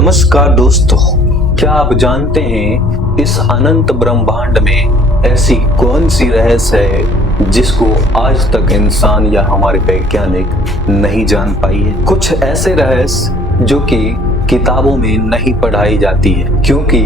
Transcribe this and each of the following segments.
नमस्कार दोस्तों, क्या आप जानते हैं इस अनंत ब्रह्मांड में ऐसी कौन सी रहस्य है जिसको आज तक इंसान या हमारे वैज्ञानिक नहीं जान पाई है। कुछ ऐसे रहस्य जो कि किताबों में नहीं पढ़ाई जाती है, क्योंकि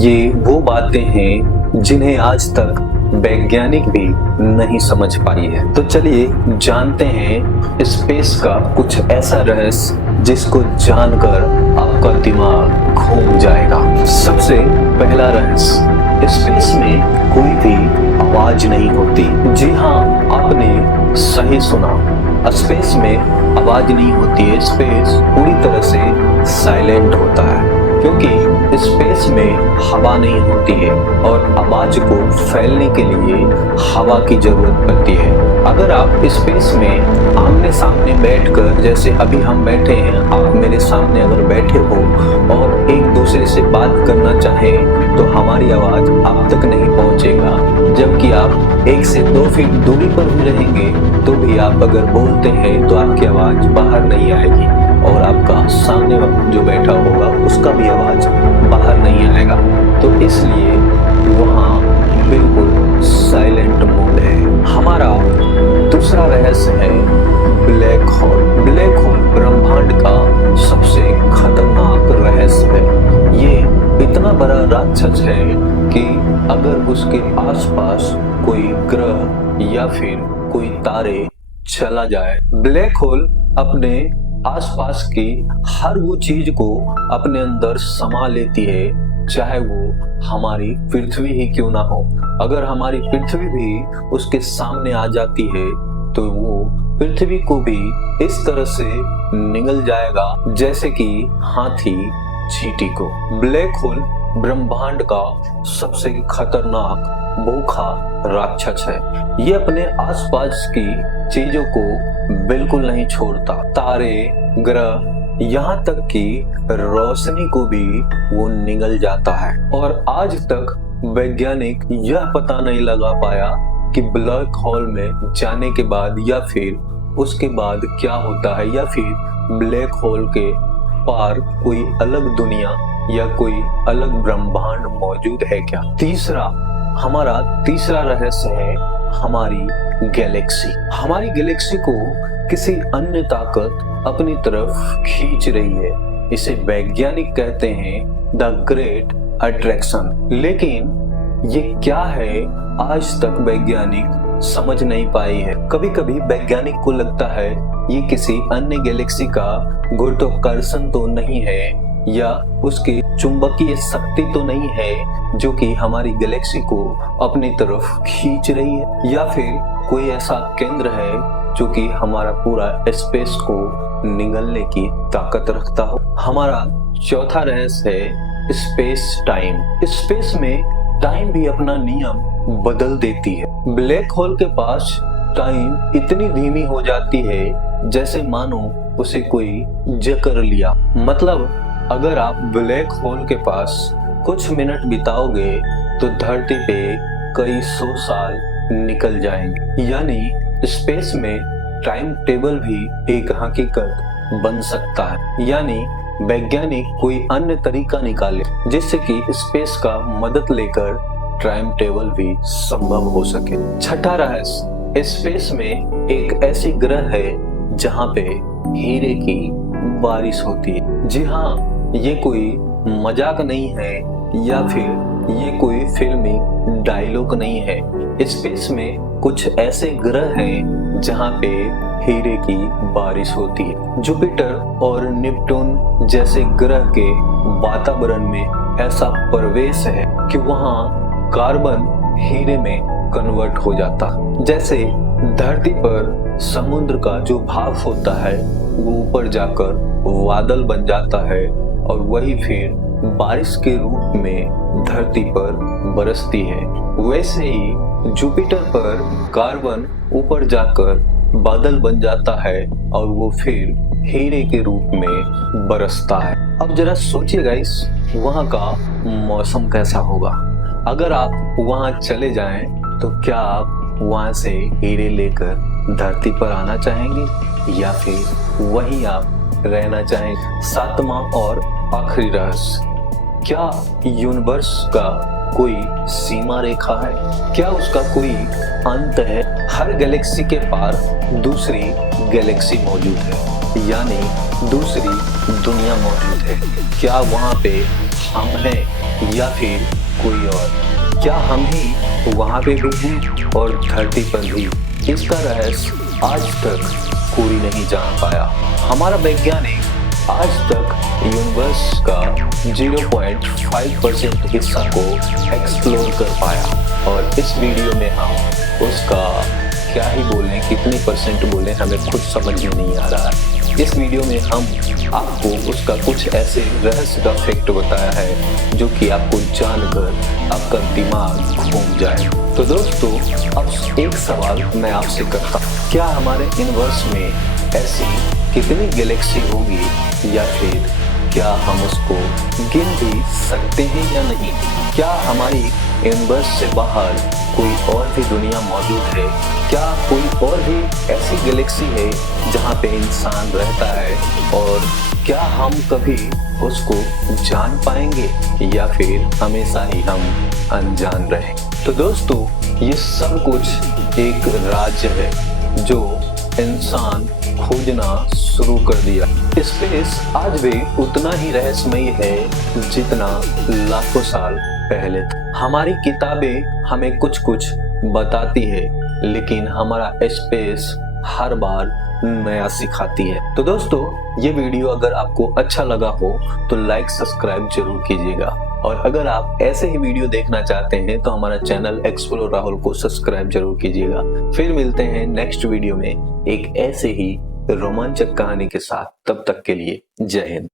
ये वो बातें हैं जिन्हें आज तक वैज्ञानिक भी नहीं समझ पाई है। तो चलिए जानते हैं स्पेस का कुछ ऐसा रहस्य जिसको जानकर आपका दिमाग घूम जाएगा। सबसे पहला रहस्य, स्पेस में कोई भी आवाज नहीं होती। जी हाँ, आपने सही सुना, स्पेस में आवाज नहीं होती है। स्पेस पूरी तरह से साइलेंट होता है, क्योंकि स्पेस में हवा नहीं होती है और आवाज को फैलने के लिए हवा की जरूरत पड़ती है। अगर आप स्पेस में आमने सामने बैठकर, जैसे अभी हम बैठे हैं, आप मेरे सामने अगर बैठे हो और एक दूसरे से बात करना चाहें तो हमारी आवाज आप तक नहीं पहुंचेगा। जबकि आप 1 से 2 फीट दूरी पर भी रहेंगे तो भी आप अगर बोलते हैं तो आपकी आवाज बाहर नहीं आएगी और आपका सामने जो बैठा होगा उसका भी आवाज बाहर नहीं आएगा। तो इसलिए वहाँ बिल्कुल साइलेंट मोड है। हमारा दूसरा रहस्य है ब्लैक होल। ब्लैक होल ब्रह्मांड का सबसे खतरनाक रहस्य है। ये इतना बड़ा राक्षस है कि अगर उसके आसपास कोई ग्रह या फिर कोई तारे चला जाए, ब्लैक होल अपने आसपास की हर वो चीज को अपने अंदर समा लेती है, चाहे वो हमारी पृथ्वी ही क्यों ना हो। अगर हमारी पृथ्वी भी उसके सामने आ जाती है तो वो पृथ्वी को भी इस तरह से निगल जाएगा जैसे कि हाथी चींटी को। ब्लैक होल ब्रह्मांड का सबसे खतरनाक भूखा राक्षस है। ये अपने आसपास की चीजों को बिल्कुल नहीं छोड़ता। तारे, ग्रह, यहाँ तक कि रोशनी को भी वो निगल जाता है। और आज तक वैज्ञानिक यह पता नहीं लगा पाया कि ब्लैक होल में जाने के बाद या फिर उसके बाद क्या होता है, या फिर ब्लैक होल के पार कोई अलग दुनिया या कोई अलग ब्रह्मांड मौजूद है क्या। हमारा तीसरा रहस्य है हमारी गैलेक्सी। हमारी गैलेक्सी को किसी अन्य ताकत अपनी तरफ खींच रही है। इसे वैज्ञानिक कहते हैं द ग्रेट अट्रैक्शन। लेकिन ये क्या है, आज तक वैज्ञानिक समझ नहीं पाई है। कभी कभी वैज्ञानिक को लगता है ये किसी अन्य गैलेक्सी का गुरुत्वाकर्षण तो नहीं है, या उसकी चुंबकीय शक्ति तो नहीं है जो कि हमारी गैलेक्सी को अपनी तरफ खींच रही है, या फिर कोई ऐसा केंद्र है जो कि हमारा पूरा स्पेस को निगलने की ताकत रखता हो। हमारा चौथा रहस्य है स्पेस टाइम। स्पेस में टाइम भी अपना नियम बदल देती है। ब्लैक होल के पास टाइम इतनी धीमी हो जाती है जैसे मानो उसे कोई जकड़ लिया। मतलब अगर आप ब्लैक होल के पास कुछ मिनट बिताओगे तो धरती पे कई 100 साल निकल जाएंगे। यानी स्पेस में टाइम टेबल भी एक हकीकत बन सकता है। यानी वैज्ञानिक कोई अन्य तरीका निकाले जिससे कि स्पेस का मदद लेकर टाइम टेबल भी संभव हो सके। छठा रहस्य, स्पेस में एक ऐसी ग्रह है जहाँ पे हीरे की बारिश होती है। जी हाँ, ये कोई मजाक नहीं है या फिर ये कोई फिल्मी डायलॉग नहीं है। स्पेस में कुछ ऐसे ग्रह हैं जहाँ पे हीरे की बारिश होती है। जुपिटर और नेपट्टून जैसे ग्रह के वातावरण में ऐसा प्रवेश है कि वहाँ कार्बन हीरे में कन्वर्ट हो जाता है। जैसे धरती पर समुद्र का जो भाप होता है वो ऊपर जाकर बादल बन जाता है और वही फिर बारिश के रूप में धरती पर बरसती है। वैसे ही जुपिटर पर कार्बन ऊपर जाकर बादल बन जाता है और वो फिर हीरे के रूप में बरसता है। अब जरा सोचिए गाइस, वहाँ का मौसम कैसा होगा। अगर आप वहाँ चले जाएं तो क्या आप वहाँ से हीरे लेकर धरती पर आना चाहेंगे या फिर वहीं आप रहना चाहेंगे। सातवां और आखिरी रहस्य, क्या यूनिवर्स का कोई सीमा रेखा है? क्या उसका कोई अंत है? हर गैलेक्सी के पार दूसरी गैलेक्सी मौजूद है, यानी दूसरी दुनिया मौजूद है। क्या वहाँ पे हम हैं या फिर कोई और? क्या हम ही वहाँ पे भी हैं और धरती पर भी? इसका रहस्य आज तक कोई नहीं जान पाया। हमारा वैज्ञानिक आज तक यूनिवर्स का 0.5% हिस्सा को एक्सप्लोर कर पाया, और इस वीडियो में हम उसका क्या ही बोलें, कितनी परसेंट बोलें, हमें खुद समझ में नहीं आ रहा है। इस वीडियो में हम आपको उसका कुछ ऐसे रहस्य का फैक्ट बताया है जो कि आपको जानकर आपका दिमाग घूम जाए। तो दोस्तों, अब एक सवाल मैं आपसे करता हूँ, क्या हमारे यूनिवर्स में ऐसी कितनी गैलेक्सी होगी, या फिर क्या हम उसको गिन भी सकते हैं या नहीं? क्या हमारी यूनिवर्स से बाहर कोई और भी दुनिया मौजूद है? क्या कोई और भी ऐसी गैलेक्सी है जहाँ पे इंसान रहता है, और क्या हम कभी उसको जान पाएंगे या फिर हमेशा ही हम अनजान रहे? तो दोस्तों, ये सब कुछ एक राज्य है जो इंसान खोजना शुरू कर दिया। स्पेस आज भी उतना ही रहस्यमय है जितना लाखों साल पहले था। हमारी किताबें हमें कुछ कुछ बताती है, लेकिन हमारा स्पेस हर बार नया सिखाती है। तो दोस्तों, ये वीडियो अगर आपको अच्छा लगा हो तो लाइक सब्सक्राइब जरूर कीजिएगा, और अगर आप ऐसे ही वीडियो देखना चाहते हैं तो हमारा चैनल एक्सप्लोर राहुल को सब्सक्राइब जरूर कीजिएगा। फिर मिलते हैं नेक्स्ट वीडियो में एक ऐसे ही रोमांचक कहानी के साथ। तब तक के लिए जय हिंद।